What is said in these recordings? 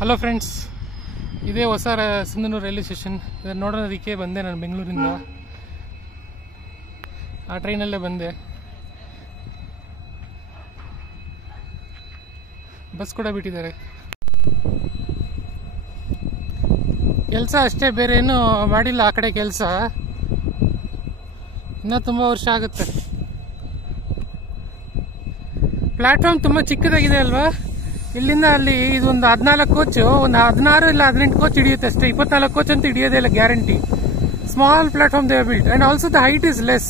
Hello friends, ಇದೇ ಹೊಸ Sindhanur railway station. ಇದನ್ನು ನೋಡೋದಕ್ಕೆ ಬಂದೆ ನಾನು ಬೆಂಗಳೂರಿಂದ. ಆ ಟ್ರೈನಲ್ಲೇ ಬಂದೆ. ಬಸ್ ಕೂಡ ಬಿಟ್ಟಿದ್ದಾರೆ. ಕೆಲಸ ಅಷ್ಟೇ, ಬೇರೆ ಏನೂ ಮಾಡಿಲ್ಲ ಆ ಕಡೆ ಕೆಲಸ. ಇನ್ನೂ ತುಂಬ ವರ್ಷ ಆಗುತ್ತೆ. ಪ್ಲ್ಯಾಟ್ಫಾರ್ಮ್ ತುಂಬ ಚಿಕ್ಕದಾಗಿದೆ ಅಲ್ವಾ? ಇಲ್ಲಿಂದ ಅಲ್ಲಿ ಇದೊಂದು 14 ಕೋಚು, ಒಂದು 16 ಇಲ್ಲ 18 ಕೋಚ್ ಹಿಡಿಯುತ್ತೆ ಅಷ್ಟೇ. 24 ಕೋಚ್ ಅಂತ ಹಿಡಿಯೋದೇ ಇಲ್ಲ guarantee. Small platform they built and also the height is less.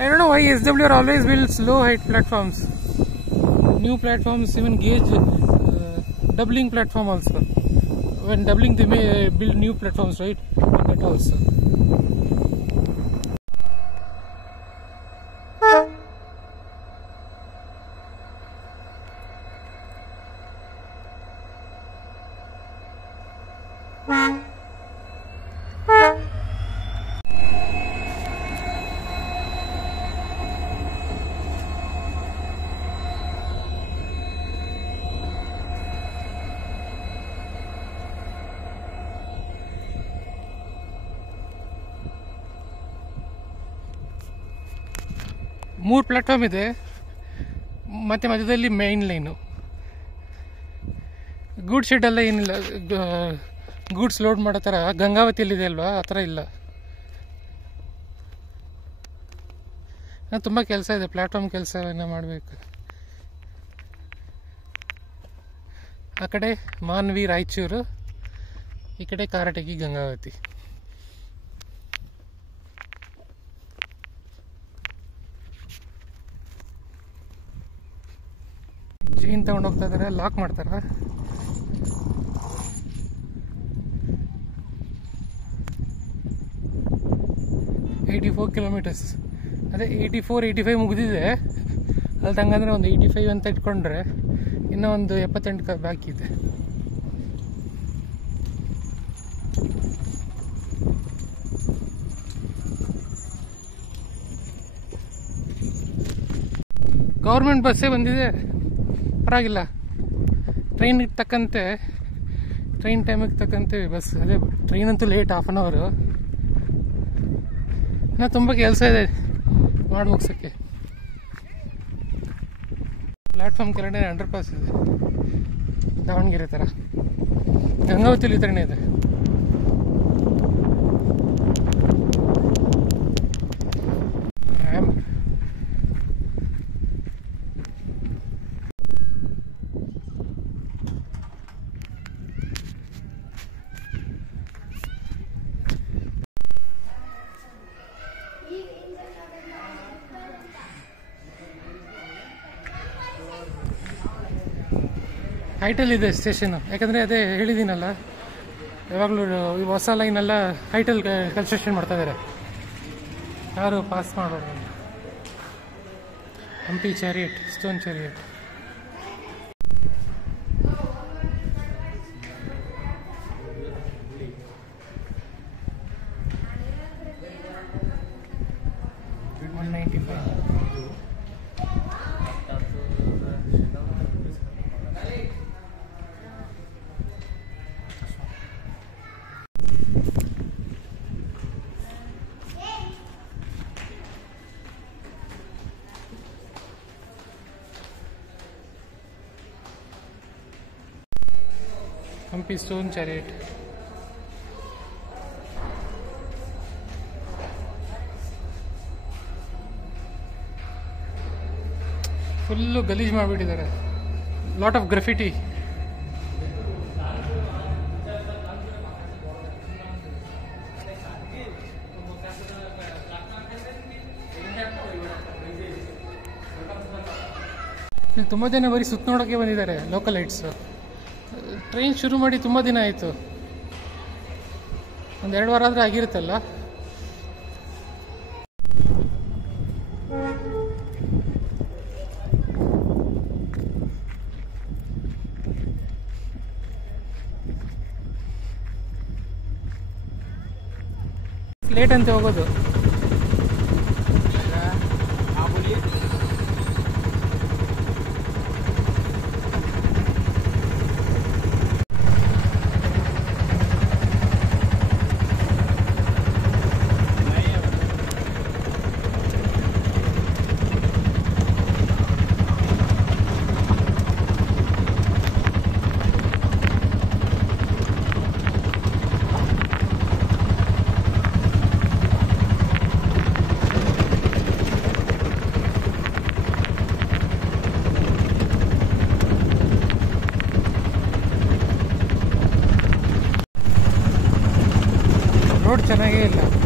I don't know why SW always builds low height platforms. New platforms, even gauge doubling platform also. When doubling they may build new platforms, right? That also. ಮೂರು platform ಇದೆ, ಮತ್ತು ಮಧ್ಯದಲ್ಲಿ main line. Goods shed ಎಲ್ಲ ಏನಿಲ್ಲ, goods load ಮಾಡೋ ಥರ ಗಂಗಾವತಿಯಲ್ಲಿದೆ ಅಲ್ವಾ, ಆ ಥರ ಇಲ್ಲ. ತುಂಬ ಕೆಲಸ ಇದೆ, ಪ್ಲ್ಯಾಟ್ಫಾರ್ಮ್ ಕೆಲಸ ಏನೋ ಮಾಡಬೇಕು. ಆ ಕಡೆ ಮಾನ್ವಿ ರಾಯಚೂರು, ಈ ಕಡೆ ಕಾರಟಗಿ ಗಂಗಾವತಿ. ಚೈನ್ ತಗೊಂಡು ಹೋಗ್ತಾ ಇದಾರೆ, ಲಾಕ್ ಮಾಡ್ತಾರ. $84 kilometers. ಅದೇ 84-85 ಮುಗಿದಿದೆ. ಅಲ್ಲಿ ಹಂಗಂದ್ರೆ ಒಂದು 85 ಅಂತ ಇಟ್ಕೊಂಡ್ರೆ ಇನ್ನೂ ಒಂದು 78 ಬಾಕಿ ಇದೆ. ಗೌರ್ಮೆಂಟ್ ಬಸ್ಸೇ ಬಂದಿದೆ, ಪರವಾಗಿಲ್ಲ. ಟ್ರೈನಿಗೆ ತಕ್ಕಂತೆ, ಟ್ರೈನ್ ಟೈಮಿಗೆ ತಕ್ಕಂತೆ ಬಸ್. ಅದೇ ಟ್ರೈನ್ ಅಂತೂ ಲೇಟ್, ಹಾಫ್ ಆನ್ ಅವರು. ಇನ್ನೂ ತುಂಬ ಕೆಲಸ ಇದೆ ಮಾಡಿ ಮುಗ್ಸೋಕ್ಕೆ. ಪ್ಲ್ಯಾಟ್ಫಾರ್ಮ್ ಕೆಳಗಡೆ ಅಂಡರ್ ಪಾಸ್ ಇದೆ, ದಾವಣಗೆರೆ ಥರ. ಗಂಗಾವತಿಲಿ ಈ ಥರನೇ ಇದೆ. ಹೈಟಲ್ಲಿದೆ ಸ್ಟೇಷನು, ಯಾಕಂದರೆ ಅದೇ ಹೇಳಿದ್ದೀನಲ್ಲ, ಯಾವಾಗಲೂ ಈ ಹೊಸ ಲೈನೆಲ್ಲ ಹೈಟಲ್ಲಿ ಕನ್ಸ್ಟ್ರಕ್ಷನ್ ಮಾಡ್ತಾಯಿದ್ದಾರೆ. ಯಾರು ಪಾಸ್ ಮಾಡೋರು. Hampi chariot, stone chariot. Hampi stone chariot. Full ಗಲೀಜು ಮಾಡಿಬಿಟ್ಟಿದ್ದಾರೆ. Lot of graffiti. ಇಲ್ಲಿ ತುಂಬ ಜನ ಬರೀ ಸುತ್ತ ನೋಡೋಕ್ಕೆ ಬಂದಿದ್ದಾರೆ, ಲೋಕಲ್ ಲೈಟ್ಸು. ಟ್ರೈನ್ ಶುರು ಮಾಡಿ ತುಂಬ ದಿನ ಆಯಿತು, ಒಂದು 2 ವಾರ ಆದರೆ ಆಗಿರುತ್ತಲ್ಲ. ಲೇಟ್ ಅಂತ ಹೋಗೋದು. ರೋಡ್ ಚೆನ್ನಾಗೇ ಇಲ್ಲ.